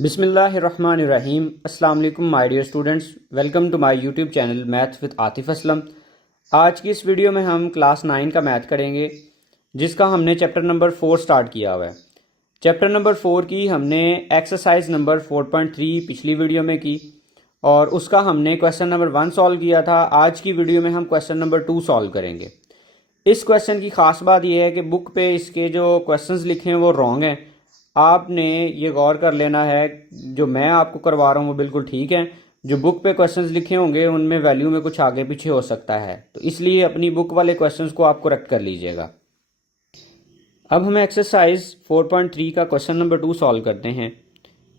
बिस्मिल्लाहिर्रहमानिर्रहीम। अस्सलाम वालेकुम my dear students, welcome to my YouTube channel maths with Atif Aslam. आज की इस वीडियो में हम क्लास 9 का मैथ करेंगे, जिसका हमने चैप्टर नंबर 4 स्टार्ट किया हुआ है। चैप्टर नंबर 4 की हमने एक्सरसाइज नंबर 4.3 पिछली वीडियो में की और उसका हमने क्वेश्चन नंबर 1 सॉल्व किया था। आज की वीडियो में हम क्वेश्चन नंबर 2 सॉल्व करेंगे। इस क्वेश्चन की ख़ास बात यह है कि बुक पे इसके जो क्वेश्चंस लिखे हैं वो रॉन्ग हैं। आपने ये गौर कर लेना है, जो मैं आपको करवा रहा हूँ वो बिल्कुल ठीक है। जो बुक पे क्वेश्चंस लिखे होंगे उनमें वैल्यू में कुछ आगे पीछे हो सकता है, तो इसलिए अपनी बुक वाले क्वेश्चंस को आप करेक्ट कर लीजिएगा। अब हम एक्सरसाइज 4.3 का क्वेश्चन नंबर 2 सॉल्व करते हैं।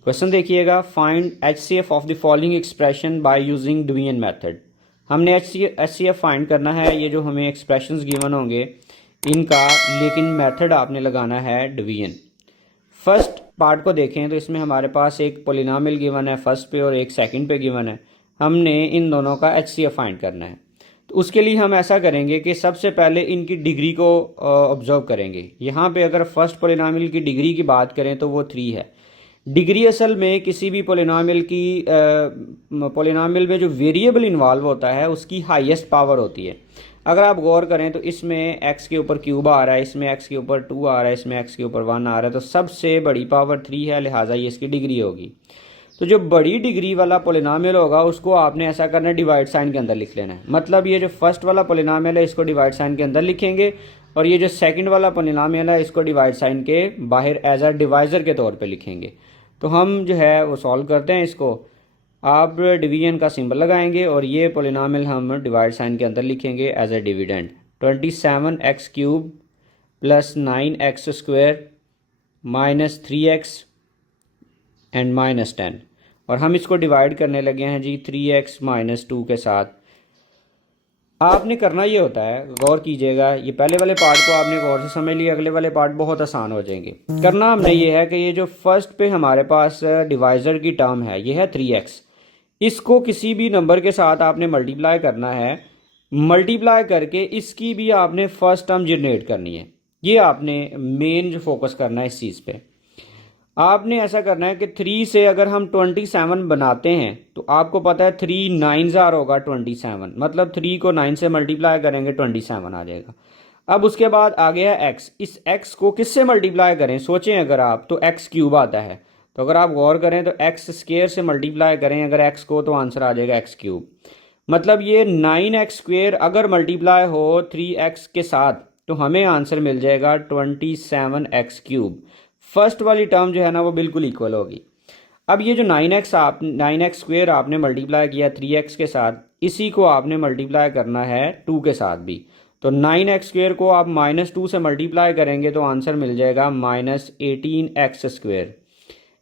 क्वेश्चन देखिएगा, find HCF of the following expression by using division method. हमने HCF फाइंड करना है, ये जो हमें एक्सप्रेशंस गिवन होंगे इनका, लेकिन मेथड आपने लगाना है डिवीजन। फर्स्ट पार्ट को देखें तो इसमें हमारे पास एक पोलिनोमियल गिवन है फर्स्ट पे और एक सेकंड पे गिवन है। हमने इन दोनों का HCF फाइंड करना है। तो उसके लिए हम ऐसा करेंगे कि सबसे पहले इनकी डिग्री को ऑब्जर्व करेंगे। यहाँ पे अगर फर्स्ट पोलिनोमियल की डिग्री की बात करें तो वो 3 है। डिग्री असल में किसी भी पोलिनोमियल में जो वेरिएबल इन्वॉल्व होता है उसकी हाईएस्ट पावर होती है। अगर आप गौर करें तो इसमें x के ऊपर क्यूब आ रहा है, इसमें x के ऊपर 2 आ रहा है, इसमें x के ऊपर 1 आ रहा है, तो सबसे बड़ी पावर 3 है, लिहाजा ये इसकी डिग्री होगी। तो जो बड़ी डिग्री वाला पोलिनोमियल होगा उसको आपने ऐसा करना है, डिवाइड साइन के अंदर लिख लेना है। मतलब ये जो फर्स्ट वाला पोलिनोमियल है इसको डिवाइड साइन के अंदर लिखेंगे और ये जो सेकंड वाला पोलिनोमियल है इसको डिवाइड साइन के बाहर एज अ डिवाइजर के तौर पे लिखेंगे। तो हम जो है वो सॉल्व करते हैं इसको। आप डिवीजन का सिंबल लगाएंगे और ये पोलिनोमियल हम डिवाइड साइन के अंदर लिखेंगे as a dividend. 27x³ plus 9x² minus 3x and minus 10, और हम इसको डिवाइड करने लगे हैं जी 3x माइनस 2 के साथ। आपने करना ये होता है, गौर कीजिएगा, ये पहले वाले पार्ट को आपने गौर से समझ लिया, अगले वाले पार्ट बहुत आसान हो जाएंगे। करना हमने ये है कि ये जो फर्स्ट पे हमारे पास डिवाइजर की टर्म है ये है 3x, इसको किसी भी नंबर के साथ आपने मल्टीप्लाई करना है। मल्टीप्लाई करके इसकी भी आपने फर्स्ट टर्म जनरेट करनी है। ये आपने मेन जो फोकस करना है इस चीज़ पे। आपने ऐसा करना है कि 3 से अगर हम 27 बनाते हैं तो आपको पता है 3 9 होगा 27, मतलब 3 को 9 से मल्टीप्लाई करेंगे 27 आ जाएगा। अब उसके बाद आ गया x। इस x को किससे मल्टीप्लाई करें, सोचें अगर आप, तो x³ आता है। तो अगर आप गौर करें तो x² से मल्टीप्लाई करें अगर x को, तो आंसर आ जाएगा x³। मतलब ये 9x² अगर मल्टीप्लाई हो 3x के साथ तो हमें आंसर मिल जाएगा 27x³। फर्स्ट वाली टर्म जो है ना वो बिल्कुल इक्वल होगी। अब ये जो 9x² आपने मल्टीप्लाई किया 3x के साथ, इसी को आपने मल्टीप्लाई करना है 2 के साथ भी। तो 9x² को आप -2 से मल्टीप्लाई करेंगे तो आंसर मिल जाएगा -18x²।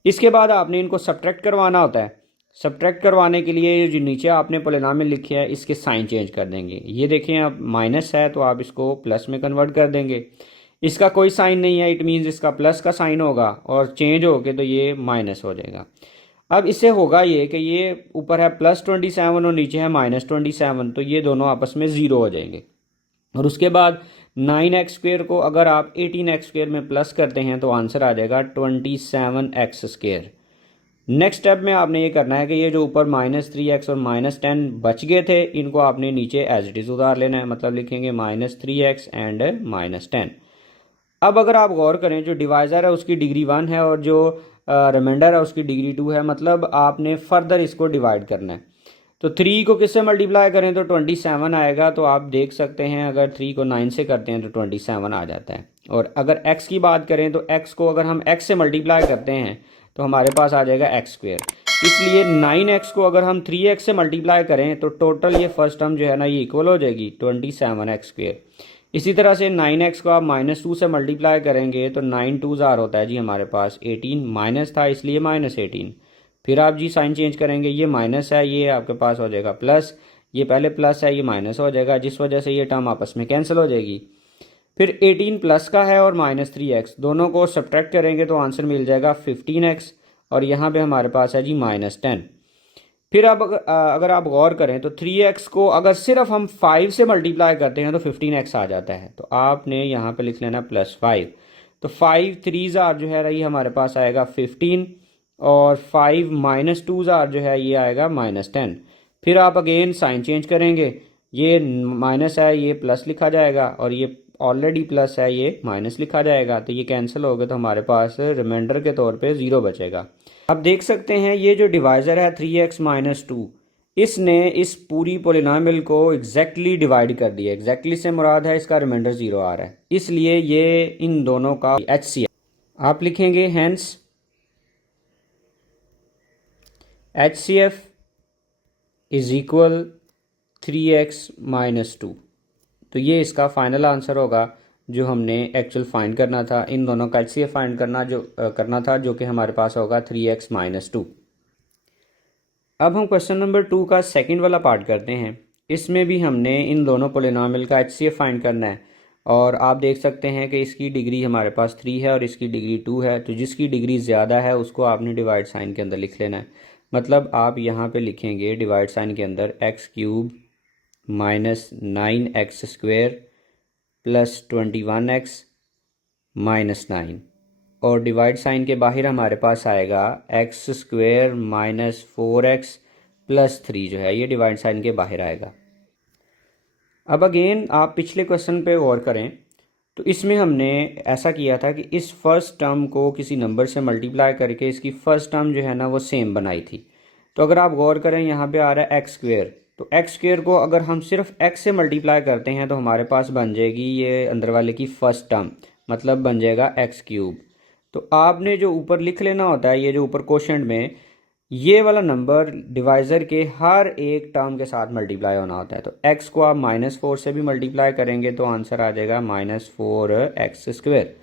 इसके बाद आपने इनको सब्ट्रैक्ट करवाना होता है। सब्ट्रैक्ट करवाने के लिए जो नीचे आपने पोलिनोमियल लिखे है इसके साइन चेंज कर देंगे। ये देखें, आप माइनस है तो आप इसको प्लस में कन्वर्ट कर देंगे। इसका कोई साइन नहीं है, इट मीन्स इसका प्लस का साइन होगा और चेंज होके तो ये माइनस हो जाएगा। अब इससे होगा ये कि ये ऊपर है +27 और नीचे है -27, तो ये दोनों आपस में 0 हो जाएंगे। और उसके बाद 9x² को अगर आप 18x² में प्लस करते हैं तो आंसर आ जाएगा 27x²। नेक्स्ट स्टेप में आपने ये करना है कि ये जो ऊपर -3x और -10 बच गए थे इनको आपने नीचे एज इट इज़ उतार लेना है। मतलब लिखेंगे -3x एंड -10। अब अगर आप गौर करें, जो डिवाइज़र है उसकी डिग्री 1 है और जो रिमाइंडर है उसकी डिग्री 2 है। मतलब आपने फर्दर इसको डिवाइड करना है। तो 3 को किससे मल्टीप्लाई करें तो 27 आएगा। तो आप देख सकते हैं अगर 3 को 9 से करते हैं तो 27 आ जाता है। और अगर x की बात करें तो x को अगर हम x से मल्टीप्लाई करते हैं तो हमारे पास आ जाएगा x²। इसलिए 9x को अगर हम 3x से मल्टीप्लाई करें तो टोटल ये फर्स्ट टर्म जो है ना ये इक्वल हो जाएगी 27x²। इसी तरह से 9x को आप -2 से मल्टीप्लाई करेंगे तो 9 2 होता है जी हमारे पास 18, माइनस था इसलिए -18। फिर आप जी साइन चेंज करेंगे, ये माइनस है ये आपके पास हो जाएगा प्लस, ये पहले प्लस है ये माइनस हो जाएगा, जिस वजह से ये टर्म आपस में कैंसिल हो जाएगी। फिर 18 प्लस का है और -3x, दोनों को सब्ट्रैक्ट करेंगे तो आंसर मिल जाएगा 15x और यहाँ पे हमारे पास है जी -10। फिर अब अगर आप गौर करें तो 3x को अगर सिर्फ हम 5 से मल्टीप्लाई करते हैं तो 15x आ जाता है। तो आपने यहाँ पे लिख लेना +5। तो 5 3 जो है रही हमारे पास आएगा 15 और 5 माइनस 2 जो है ये आएगा -10। फिर आप अगेन साइन चेंज करेंगे, ये माइनस है ये प्लस लिखा जाएगा और ये ऑलरेडी प्लस है ये माइनस लिखा जाएगा, तो ये कैंसिल हो गया तो हमारे पास रिमाइंडर के तौर पे 0 बचेगा। आप देख सकते हैं ये जो डिवाइज़र है 3x माइनस 2, इसने इस पूरी पोलिनोमियल को एग्जैक्टली डिवाइड कर दिया। एग्जैक्टली से मुराद है इसका रिमाइंडर 0 आ रहा है, इसलिए ये इन दोनों का HCF आप लिखेंगे। Hence HCF is equal 3x minus 2। तो ये इसका फाइनल आंसर होगा जो हमने एक्चुअल फाइंड करना था। इन दोनों का HCF फाइंड करना था जो कि हमारे पास होगा 3x माइनस 2। अब हम क्वेश्चन नंबर 2 का सेकंड वाला पार्ट करते हैं। इसमें भी हमने इन दोनों पोलिनोमियल का HCF फाइंड करना है और आप देख सकते हैं कि इसकी डिग्री हमारे पास 3 है और इसकी डिग्री 2 है, तो जिसकी डिग्री ज़्यादा है उसको आपने डिवाइड साइन के अंदर लिख लेना है। मतलब आप यहाँ पे लिखेंगे डिवाइड साइन के अंदर x³ minus 9x square plus 21x minus 9 और डिवाइड साइन के बाहर हमारे पास आएगा x square minus 4x plus 3 जो है ये डिवाइड साइन के बाहर आएगा। अब अगेन आप पिछले क्वेश्चन पे गौर करें तो इसमें हमने ऐसा किया था कि इस फर्स्ट टर्म को किसी नंबर से मल्टीप्लाई करके इसकी फर्स्ट टर्म जो है ना वो सेम बनाई थी। तो अगर आप गौर करें यहाँ पे आ रहा है एक्स स्क्वेयर, तो एक्स स्क्वेयर को अगर हम सिर्फ एक्स से मल्टीप्लाई करते हैं तो हमारे पास बन जाएगी ये अंदर वाले की फर्स्ट टर्म, मतलब बन जाएगा x³। तो आपने जो ऊपर लिख लेना होता है, ये जो ऊपर क्वोशंट में ये वाला नंबर डिवाइज़र के हर एक टर्म के साथ मल्टीप्लाई होना होता है। तो x को आप -4 से भी मल्टीप्लाई करेंगे तो आंसर आ जाएगा -4x स्क्वेयर,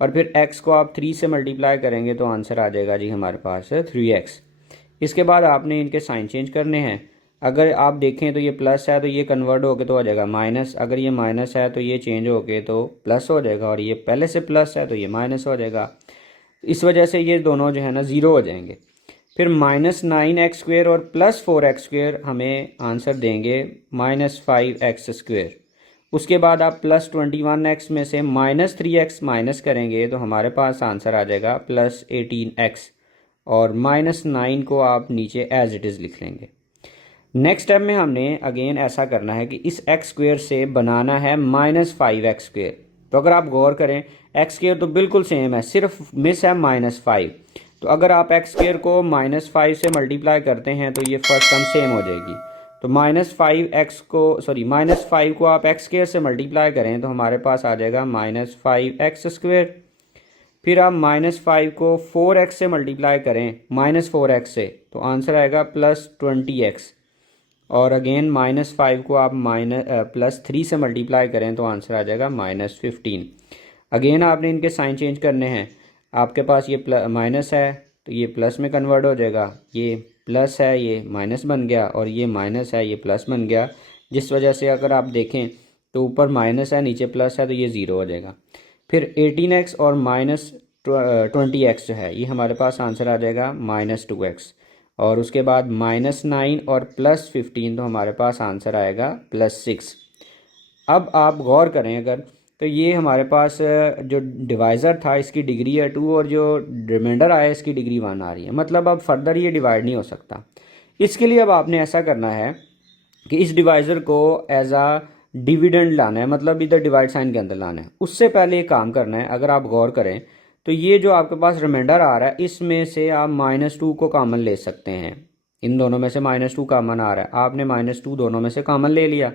और फिर x को आप 3 से मल्टीप्लाई करेंगे तो आंसर आ जाएगा जी हमारे पास 3x। इसके बाद आपने इनके साइन चेंज करने हैं। अगर आप देखें तो ये प्लस है तो ये कन्वर्ट होके तो हो जाएगा माइनस, अगर ये माइनस है तो ये चेंज होके तो प्लस हो जाएगा, और ये पहले से प्लस है तो ये माइनस हो जाएगा। इस वजह से ये दोनों जो है ना 0 हो जाएंगे। फिर -9x स्क्वेयर और प्लस 4x स्क्वेयर हमें आंसर देंगे -5x स्क्वेयर। उसके बाद आप प्लस 21x में से -3x माइनस करेंगे तो हमारे पास आंसर आ जाएगा +18x, और -9 को आप नीचे एज इट इज़ लिख लेंगे। नेक्स्ट स्टेप में हमने अगेन ऐसा करना है कि इस x स्क्वेयर से बनाना है -5x स्क्वेयर। तो अगर आप गौर करें x स्क्वेयर तो बिल्कुल सेम है, सिर्फ मिस है -5। तो अगर आप x स्क्वेयर को -5 से मल्टीप्लाई करते हैं तो ये फर्स्ट टर्म सेम हो जाएगी। तो -5 को आप x स्क्वेयर से मल्टीप्लाई करें तो हमारे पास आ जाएगा -5x स्क्वेयर। फिर आप -5 को 4x से मल्टीप्लाई करें -4x से तो आंसर आएगा +20x, और अगेन -5 को आप +3 से मल्टीप्लाई करें तो आंसर आ जाएगा -15। अगेन आपने इनके साइन चेंज करने हैं। आपके पास ये माइनस है तो ये प्लस में कन्वर्ट हो जाएगा, ये प्लस है ये माइनस बन गया, और ये माइनस है ये प्लस बन गया, जिस वजह से अगर आप देखें तो ऊपर माइनस है नीचे प्लस है तो ये 0 हो जाएगा। फिर 18x और -20x जो है ये हमारे पास आंसर आ जाएगा -2x, और उसके बाद -9 और +15 तो हमारे पास आंसर आएगा +6। अब आप गौर करें अगर तो ये हमारे पास जो डिवाइज़र था इसकी डिग्री है 2 और जो रिमाइंडर आया इसकी डिग्री 1 आ रही है, मतलब अब फर्दर ये डिवाइड नहीं हो सकता। इसके लिए अब आपने ऐसा करना है कि इस डिवाइज़र को एज आ डिविडेंड लाना है, मतलब इधर डिवाइड साइन के अंदर लाना है। उससे पहले एक काम करना है, अगर आप गौर करें तो ये जो आपके पास रिमाइंडर आ रहा है इसमें से आप -2 को कॉमन ले सकते हैं। इन दोनों में से -2 कॉमन आ रहा है, आपने -2 दोनों में से कॉमन ले लिया।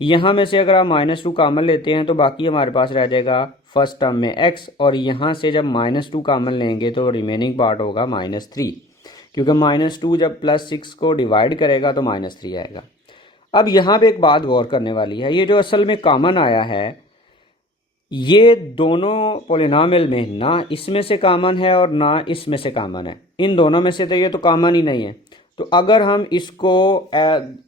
यहाँ में से अगर आप -2 कॉमन लेते हैं तो बाकी हमारे पास रह जाएगा फर्स्ट टर्म में x, और यहाँ से जब -2 कॉमन लेंगे तो रिमेनिंग पार्ट होगा -3, क्योंकि -2 जब +6 को डिवाइड करेगा तो -3 आएगा। अब यहाँ पे एक बात गौर करने वाली है, ये जो असल में कॉमन आया है ये दोनों पोलिनोमियल में ना इसमें से कॉमन है और ना इसमें से कॉमन है, इन दोनों में से तो ये तो कॉमन ही नहीं है। तो अगर हम इसको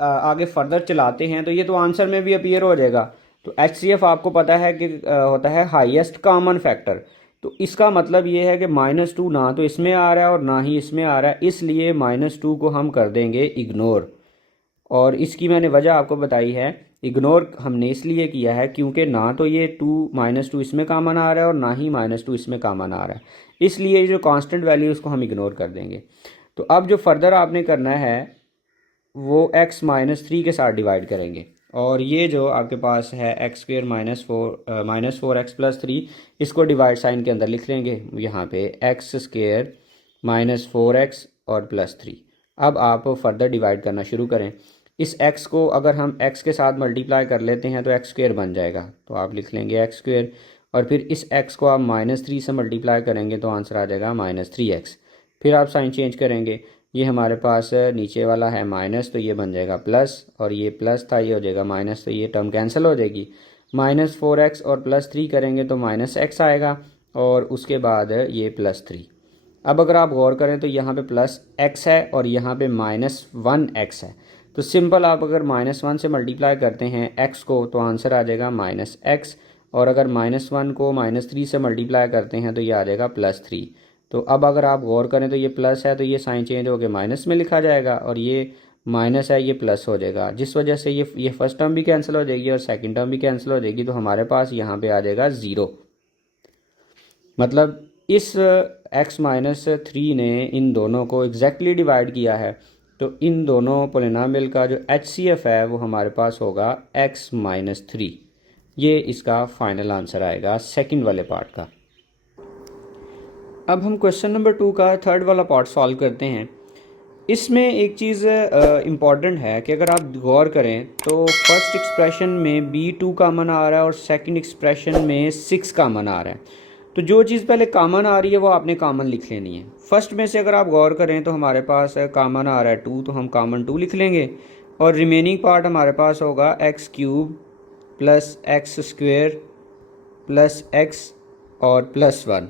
आगे फर्दर चलाते हैं तो ये तो आंसर में भी अपीयर हो जाएगा। तो HCF आपको पता है कि होता है हाईएस्ट कॉमन फैक्टर, तो इसका मतलब ये है कि -2 ना तो इसमें आ रहा है और ना ही इसमें आ रहा है, इसलिए -2 को हम कर देंगे इग्नोर। और इसकी मैंने वजह आपको बताई है इग्नोर हमने इसलिए किया है क्योंकि ना तो ये -2 इसमें कॉमन आ रहा है और ना ही -2 इसमें कॉमन आ रहा है, इसलिए जो कांस्टेंट वैल्यू उसको हम इग्नोर कर देंगे। तो अब जो फर्दर आपने करना है वो x-3 के साथ डिवाइड करेंगे, और ये जो आपके पास है x² -4x+3, इसको डिवाइड साइन के अंदर लिख लेंगे यहाँ पे x² -4x और +3। अब आप फर्दर डिवाइड करना शुरू करें। इस x को अगर हम x के साथ मल्टीप्लाई कर लेते हैं तो x² बन जाएगा, तो आप लिख लेंगे x², और फिर इस x को आप -3 से मल्टीप्लाई करेंगे तो आंसर आ जाएगा -3x। फिर आप साइन चेंज करेंगे, ये हमारे पास नीचे वाला है माइनस तो ये बन जाएगा प्लस, और ये प्लस था ये हो जाएगा माइनस, तो ये टर्म कैंसिल हो जाएगी। -4x और +3 करेंगे तो -x आएगा, और उसके बाद ये +3। अब अगर आप गौर करें तो यहाँ पे +x है और यहाँ पे -1x है, तो सिंपल आप अगर -1 से मल्टीप्लाई करते हैं x को तो आंसर आ जाएगा -x, और अगर -1 को -3 से मल्टीप्लाई करते हैं तो ये आ जाएगा +3। तो अब अगर आप गौर करें तो ये प्लस है तो ये साइन चेंज होकर माइनस में लिखा जाएगा, और ये माइनस है ये प्लस हो जाएगा, जिस वजह से ये फर्स्ट टर्म भी कैंसिल हो जाएगी और सेकंड टर्म भी कैंसिल हो जाएगी, तो हमारे पास यहाँ पे आ जाएगा 0। मतलब इस x-3 ने इन दोनों को एग्जैक्टली डिवाइड किया है, तो इन दोनों पोलिनोमियल का जो HCF है वो हमारे पास होगा x-3। ये इसका फाइनल आंसर आएगा सेकंड वाले पार्ट का। अब हम क्वेश्चन नंबर 2 का थर्ड वाला पार्ट सॉल्व करते हैं। इसमें एक चीज़ इम्पॉर्टेंट है कि अगर आप गौर करें तो फर्स्ट एक्सप्रेशन में B2 कॉमन आ रहा है और सेकंड एक्सप्रेशन में 6 कॉमन आ रहा है, तो जो चीज़ पहले कॉमन आ रही है वो आपने कॉमन लिख लेनी है। फर्स्ट में से अगर आप गौर करें तो हमारे पास कॉमन आ रहा है 2, तो हम कॉमन 2 लिख लेंगे, और रिमेनिंग पार्ट हमारे पास होगा x³ + x² + x और +1।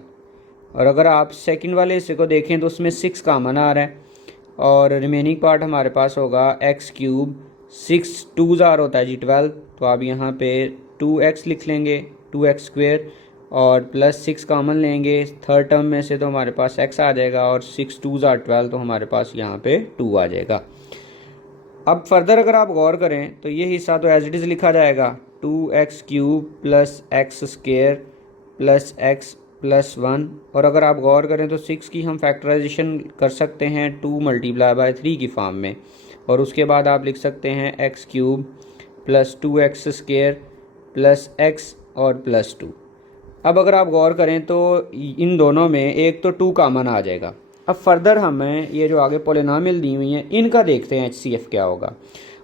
और अगर आप सेकंड वाले हिस्से को देखें तो उसमें 6 कॉमन आ रहा है, और रिमेनिंग पार्ट हमारे पास होगा x³ 6 2 ज़ार होता है जी 12, तो आप यहाँ पे 2x लिख लेंगे 2x² और +6 कॉमन लेंगे थर्ड टर्म में से, तो हमारे पास x आ जाएगा, और 6 2 ज़ार 12, तो हमारे पास यहाँ पे 2 आ जाएगा। अब फर्दर अगर आप गौर करें तो ये हिस्सा तो एज इट इज़ लिखा जाएगा 2x³ + x² + x +1, और अगर आप गौर करें तो 6 की हम फैक्टराइजेशन कर सकते हैं 2 × 3 की फॉर्म में, और उसके बाद आप लिख सकते हैं x³ + 2x² + x और +2। अब अगर आप गौर करें तो इन दोनों में एक तो 2 कॉमन आ जाएगा। अब फर्दर हमें ये जो आगे पोलिनोमियल दी हुई हैं इनका देखते हैं HCF क्या होगा।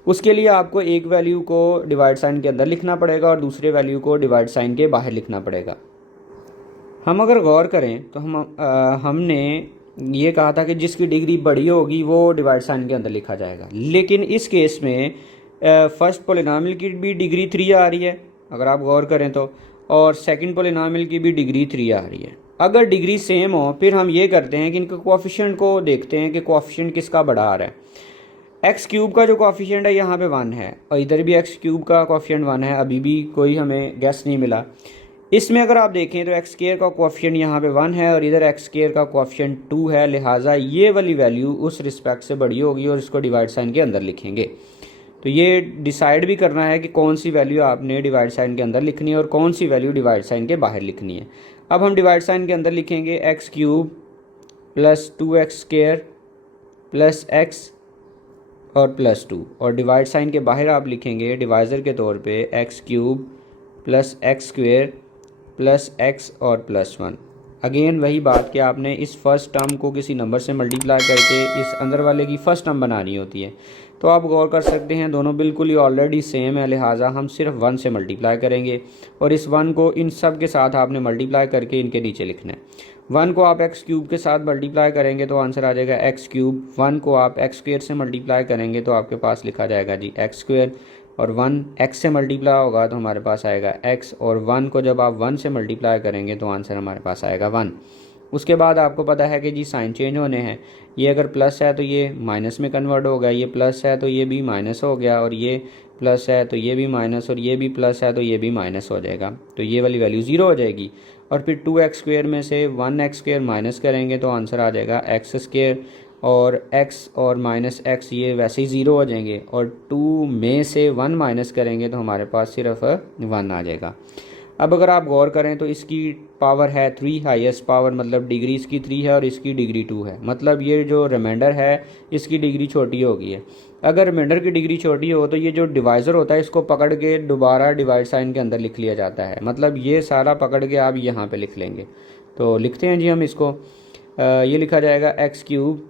उसके लिए आपको एक वैल्यू को डिवाइड साइन के अंदर लिखना पड़ेगा और दूसरे वैल्यू को डिवाइड साइन के बाहर लिखना पड़ेगा। हम अगर गौर करें तो हमने ये कहा था कि जिसकी डिग्री बड़ी होगी वो डिवाइड साइन के अंदर लिखा जाएगा, लेकिन इस केस में फर्स्ट पोलिनोमियल की भी डिग्री 3 आ रही है अगर आप गौर करें तो, और सेकंड पोलिनोमियल की भी डिग्री 3 आ रही है। अगर डिग्री सेम हो फिर हम ये करते हैं कि इनके कोएफिशिएंट को देखते हैं कि कोएफिशिएंट किसका बड़ा आ रहा है। x³ का जो कोएफिशिएंट है यहाँ पे 1 है, और इधर भी x³ का कोएफिशिएंट 1 है, अभी भी कोई हमें गैस नहीं मिला। इसमें अगर आप देखें तो x² का कोएफिशिएंट यहाँ पे 1 है और इधर x² का कोएफिशिएंट 2 है, लिहाजा ये वाली वैल्यू उस रिस्पेक्ट से बड़ी होगी और इसको डिवाइड साइन के अंदर लिखेंगे। तो ये डिसाइड भी करना है कि कौन सी वैल्यू आपने डिवाइड साइन के अंदर लिखनी है और कौन सी वैल्यू डिवाइड साइन के बाहर लिखनी है। अब हम डिवाइड साइन के अंदर लिखेंगे x³ + 2x² + x और +2, और डिवाइड साइन के बाहर आप लिखेंगे डिवाइज़र के तौर पे x³ + x² + x और +1। अगेन वही बात कि आपने इस फर्स्ट टर्म को किसी नंबर से मल्टीप्लाई करके इस अंदर वाले की फ़र्स्ट टर्म बनानी होती है। तो आप गौर कर सकते हैं दोनों बिल्कुल ही ऑलरेडी सेम है, लिहाजा हम सिर्फ 1 से मल्टीप्लाई करेंगे, और इस 1 को इन सब के साथ आपने मल्टीप्लाई करके इनके नीचे लिखना है। 1 को आप x³ के साथ मल्टीप्लाई करेंगे तो आंसर आ जाएगा x³। 1 को आप x² से मल्टीप्लाई करेंगे तो आपके पास लिखा जाएगा जी x², और 1 x से मल्टीप्लाई होगा तो हमारे पास आएगा x, और 1 को जब आप 1 से मल्टीप्लाई करेंगे तो आंसर हमारे पास आएगा 1। उसके बाद आपको पता है कि जी साइन चेंज होने हैं, ये अगर प्लस है तो ये माइनस में कन्वर्ट हो गया, ये प्लस है तो ये भी माइनस हो गया, और ये प्लस है तो ये भी माइनस, और ये भी प्लस है तो ये भी माइनस हो जाएगा, तो ये वाली वैल्यू 0 हो जाएगी। और फिर 2x² में से 1x² माइनस करेंगे तो आंसर आ जाएगा x², और x और माइनस x ये वैसे ही ज़ीरो हो जाएंगे, और 2 में से 1 माइनस करेंगे तो हमारे पास सिर्फ 1 आ जाएगा। अब अगर आप गौर करें तो इसकी पावर है 3, हाईएस्ट पावर, मतलब डिग्री इसकी 3 है और इसकी डिग्री 2 है, मतलब ये जो रिमाइंडर है इसकी डिग्री छोटी होगी है। अगर रिमाइंडर की डिग्री छोटी हो तो ये जो डिवाइज़र होता है इसको पकड़ के दोबारा डिवाइड साइन के अंदर लिख लिया जाता है, मतलब ये सारा पकड़ के आप यहाँ पे लिख लेंगे। तो लिखते हैं जी हम इसको, ये लिखा जाएगा x cube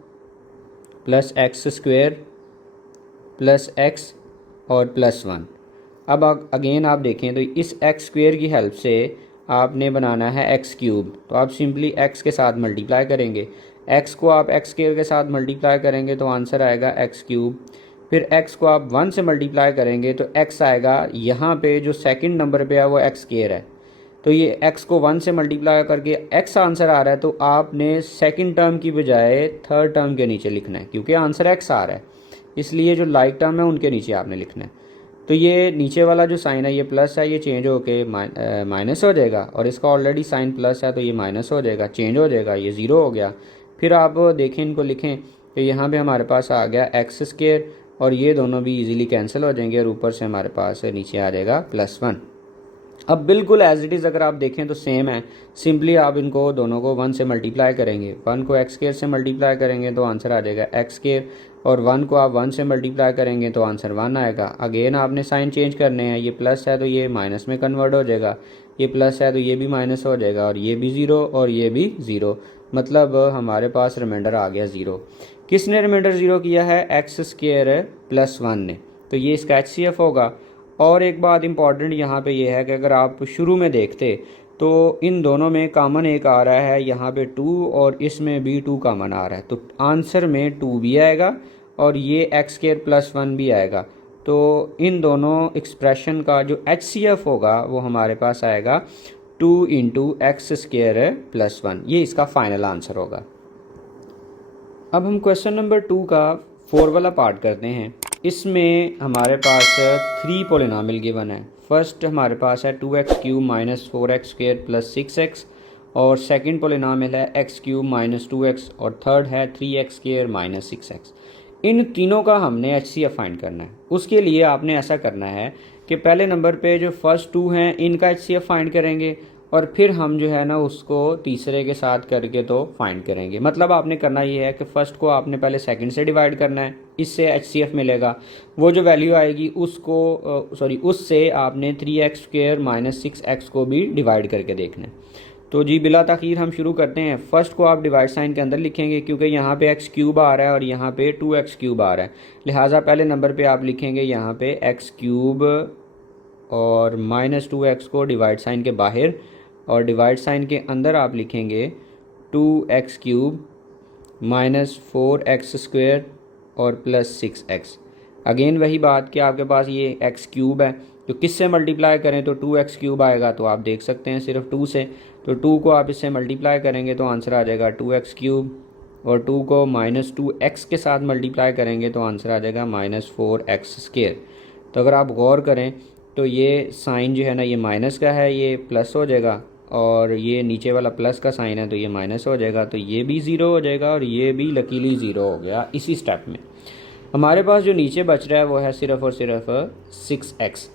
plus x square plus x और प्लस 1। अब अगेन आप देखें तो इस एक्स स्क्वेयर की हेल्प से आपने बनाना है एक्स क्यूब, तो आप सिंपली एक्स के साथ मल्टीप्लाई करेंगे, एक्स को आप एक्स स्क्वेयर के साथ मल्टीप्लाई करेंगे तो आंसर आएगा एक्स क्यूब। फिर एक्स को आप 1 से मल्टीप्लाई करेंगे तो एक्स आएगा, यहाँ पे जो सेकंड नंबर पे है वो एक्स स्क्वेयर है, तो ये x को 1 से मल्टीप्लाई करके x आंसर आ रहा है, तो आपने सेकंड टर्म की बजाय थर्ड टर्म के नीचे लिखना है, क्योंकि आंसर x आ रहा है, इसलिए जो लाइक टर्म है उनके नीचे आपने लिखना है। तो ये नीचे वाला जो साइन है ये प्लस है, ये चेंज होके माइनस हो जाएगा, और इसका ऑलरेडी साइन प्लस है तो ये माइनस हो जाएगा, चेंज हो जाएगा, ये ज़ीरो हो गया। फिर आप देखें, इनको लिखें तो यहाँ पे हमारे पास आ गया एक्स स्क्वेयर, और ये दोनों भी इजीली कैंसिल हो जाएंगे, और ऊपर से हमारे पास नीचे आ जाएगा +1। अब बिल्कुल एज इट इज़ अगर आप देखें तो सेम है, सिंपली आप इनको दोनों को 1 से मल्टीप्लाई करेंगे, 1 को एक्स स्क्वेयर से मल्टीप्लाई करेंगे तो आंसर आ जाएगा एक्स स्क्वेयर, और 1 को आप 1 से मल्टीप्लाई करेंगे तो आंसर 1 आएगा। अगेन आपने साइन चेंज करने हैं, ये प्लस है तो ये माइनस में कन्वर्ट हो जाएगा, ये प्लस है तो ये भी माइनस हो जाएगा, और ये भी ज़ीरो और ये भी ज़ीरो, मतलब हमारे पास रिमाइंडर आ गया ज़ीरो। किसने रिमाइंडर ज़ीरो किया है? एक्स स्क्वेयर +1 ने, तो ये इसका HCF होगा। और एक बात इंपॉर्टेंट यहाँ पे ये है कि अगर आप शुरू में देखते तो इन दोनों में कॉमन एक आ रहा है, यहाँ पे 2 और इसमें भी 2 कॉमन आ रहा है, तो आंसर में 2 भी आएगा और ये एक्स स्क्वेयर +1 भी आएगा। तो इन दोनों एक्सप्रेशन का जो HCF होगा वो हमारे पास आएगा 2 × एक्स स्क्वेयर +1, ये इसका फाइनल आंसर होगा। अब हम क्वेश्चन नंबर 2 का 4 वाला पार्ट करते हैं। इसमें हमारे पास 3 पोलिनोमियल गिवन है। फर्स्ट हमारे पास है 2x³ - 4x² + 6x, और सेकंड पोलिनोमियल है x³ - 2x, और थर्ड है 3x² - 6x। इन तीनों का हमने HCF फाइंड करना है। उसके लिए आपने ऐसा करना है कि पहले नंबर पे जो फर्स्ट 2 हैं इनका HCF फाइंड करेंगे, और फिर हम जो है ना उसको तीसरे के साथ करके तो फाइंड करेंगे। मतलब आपने करना ये है कि फ़र्स्ट को आपने पहले सेकंड से डिवाइड करना है, इससे HCF मिलेगा, वो जो वैल्यू आएगी उससे आपने 3x² - 6x को भी डिवाइड करके देखना है। तो जी बिला ताख़ीर हम शुरू करते हैं। फर्स्ट को आप डिवाइड साइन के अंदर लिखेंगे, क्योंकि यहाँ पे x³ आ रहा है और यहाँ पे 2x³ आ रहा है, लिहाजा पहले नंबर पे आप लिखेंगे यहाँ पे x³ और -2x को डिवाइड साइन के बाहर, और डिवाइड साइन के अंदर आप लिखेंगे 2x³ - 4x² और +6x। अगेन वही बात कि आपके पास ये x³ है तो किससे मल्टीप्लाई करें, तो 2x³ आएगा, तो आप देख सकते हैं सिर्फ 2 से, तो 2 को आप इससे मल्टीप्लाई करेंगे तो आंसर आ जाएगा 2x³, और 2 को -2x के साथ मल्टीप्लाई करेंगे तो आंसर आ जाएगा -4x²। तो अगर आप गौर करें तो ये साइन जो है ना ये माइनस का है, ये प्लस हो जाएगा, और ये नीचे वाला प्लस का साइन है तो ये माइनस हो जाएगा, तो ये भी ज़ीरो हो जाएगा और ये भी लकीली ज़ीरो हो गया। इसी स्टेप में हमारे पास जो नीचे बच रहा है वो है सिर्फ और सिर्फ 6x।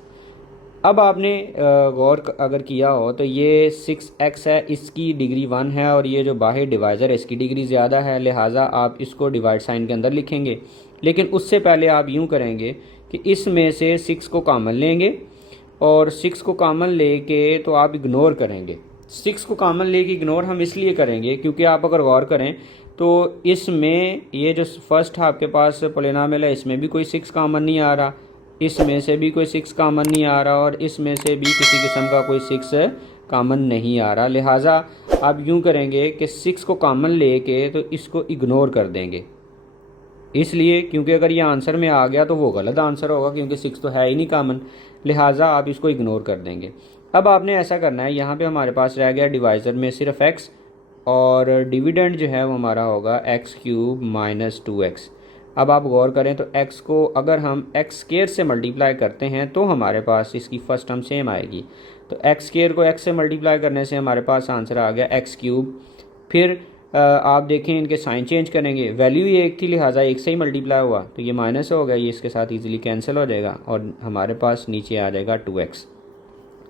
अब आपने गौर अगर किया हो तो ये 6x है, इसकी डिग्री 1 है, और ये जो बाहर डिवाइज़र है इसकी डिग्री ज़्यादा है, लिहाजा आप इसको डिवाइड साइन के अंदर लिखेंगे। लेकिन उससे पहले आप यूँ करेंगे कि इसमें से 6 को कॉमन लेंगे, और 6 को कॉमन लेके तो आप इग्नोर करेंगे। 6 को कॉमन लेके इग्नोर हम इसलिए करेंगे क्योंकि आप अगर गौर करें तो इसमें ये जो फर्स्ट आपके पास पोलिनोमियल है इसमें भी कोई 6 कॉमन नहीं आ रहा, इसमें से भी कोई 6 कॉमन नहीं आ रहा, और इसमें से भी किसी किस्म का कोई 6 कॉमन नहीं आ रहा। लिहाजा आप यूँ करेंगे कि 6 को कॉमन लेके तो इसको इग्नोर कर देंगे, इसलिए क्योंकि अगर ये आंसर में आ गया तो वो गलत आंसर होगा, क्योंकि 6 तो है ही नहीं कॉमन, लिहाजा आप इसको इग्नोर कर देंगे। अब आपने ऐसा करना है, यहाँ पे हमारे पास रह गया डिवाइज़र में सिर्फ x, और डिविडेंड जो है वो हमारा होगा x³ - 2x। अब आप गौर करें तो x को अगर हम x² से मल्टीप्लाई करते हैं तो हमारे पास इसकी फर्स्ट टर्म सेम आएगी, तो x² को x से मल्टीप्लाई करने से हमारे पास आंसर आ गया x³। फिर आप देखें इनके साइन चेंज करेंगे, वैल्यू ही एक थी लिहाजा एक से ही मल्टीप्लाई हुआ, तो ये माइनस हो गया, ये इसके साथ इजीली कैंसिल हो जाएगा और हमारे पास नीचे आ जाएगा 2x।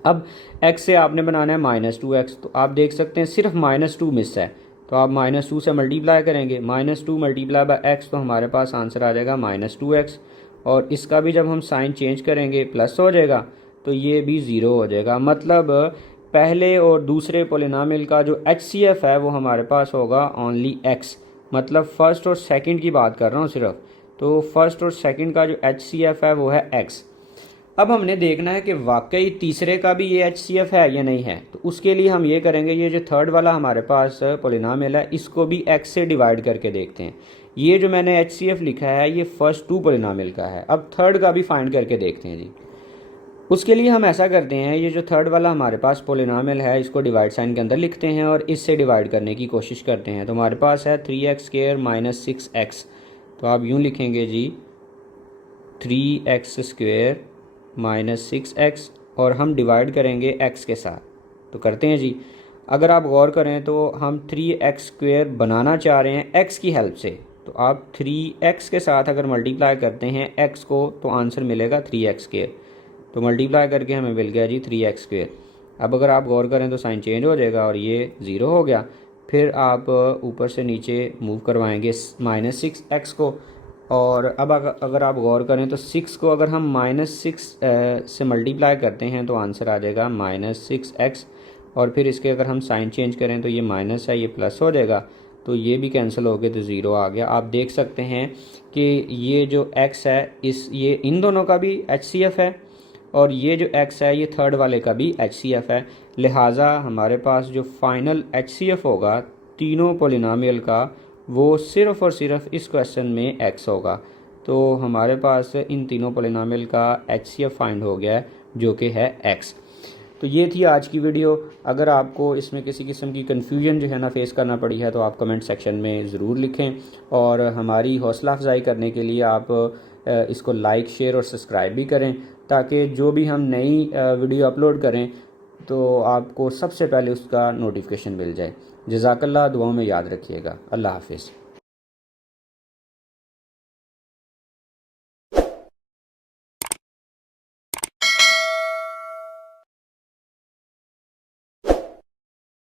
अब x से आपने बनाना है -2x, तो आप देख सकते हैं सिर्फ -2 मिस है, तो आप -2 से मल्टीप्लाई करेंगे, -2 मल्टीप्लाई बाय x, तो हमारे पास आंसर आ जाएगा -2x। और इसका भी जब हम साइन चेंज करेंगे प्लस हो जाएगा, तो ये भी ज़ीरो हो जाएगा। मतलब पहले और दूसरे पोलिनोमियल का जो HCF है वो हमारे पास होगा ओनली x, मतलब फ़र्स्ट और सेकंड की बात कर रहा हूँ सिर्फ, तो फर्स्ट और सेकंड का जो HCF है वो है x। अब हमने देखना है कि वाकई तीसरे का भी ये HCF है या नहीं है, तो उसके लिए हम ये करेंगे, ये जो थर्ड वाला हमारे पास पोलिनोमियल है इसको भी x से डिवाइड करके देखते हैं। ये जो मैंने HCF लिखा है ये फर्स्ट 2 पोलिनोमियल का है, अब थर्ड का भी फाइंड करके देखते हैं जी। उसके लिए हम ऐसा करते हैं, ये जो थर्ड वाला हमारे पास पोलिनोमियल है इसको डिवाइड साइन के अंदर लिखते हैं और इससे डिवाइड करने की कोशिश करते हैं। तो हमारे पास है 3x² - 6x, तो आप यूँ लिखेंगे जी 3x² - 6x और हम डिवाइड करेंगे x के साथ, तो करते हैं जी। अगर आप गौर करें तो हम 3x² बनाना चाह रहे हैं x की हेल्प से, तो आप 3x के साथ अगर मल्टीप्लाई करते हैं x को तो आंसर मिलेगा 3x², तो मल्टीप्लाई करके हमें मिल गया जी 3x²। अब अगर आप गौर करें तो साइन चेंज हो जाएगा और ये ज़ीरो हो गया। फिर आप ऊपर से नीचे मूव करवाएंगे -6x को, और अब अगर आप गौर करें तो 6 को अगर हम -6 से मल्टीप्लाई करते हैं तो आंसर आ जाएगा -6x, और फिर इसके अगर हम साइन चेंज करें तो ये माइनस है, ये प्लस हो जाएगा, तो ये भी कैंसिल हो गया, तो ज़ीरो आ गया। आप देख सकते हैं कि ये जो x है ये इन दोनों का भी HCF है, और ये जो x है ये थर्ड वाले का भी HCF है, लिहाजा हमारे पास जो फाइनल HCF होगा तीनों पोलिनोमियल का वो सिर्फ़ और सिर्फ इस क्वेश्चन में x होगा। तो हमारे पास इन तीनों पोलिनोमियल का HCF फाइंड हो गया है जो कि है x। तो ये थी आज की वीडियो। अगर आपको इसमें किसी किस्म की कन्फ्यूजन जो है ना फेस करना पड़ी है तो आप कमेंट सेक्शन में ज़रूर लिखें, और हमारी हौसला अफजाई करने के लिए आप इसको लाइक, शेयर और सब्सक्राइब भी करें, ताकि जो भी हम नई वीडियो अपलोड करें तो आपको सबसे पहले उसका नोटिफिकेशन मिल जाए। जज़ाकल्लाह, दुआओं में याद रखिएगा। अल्लाह हाफिज़।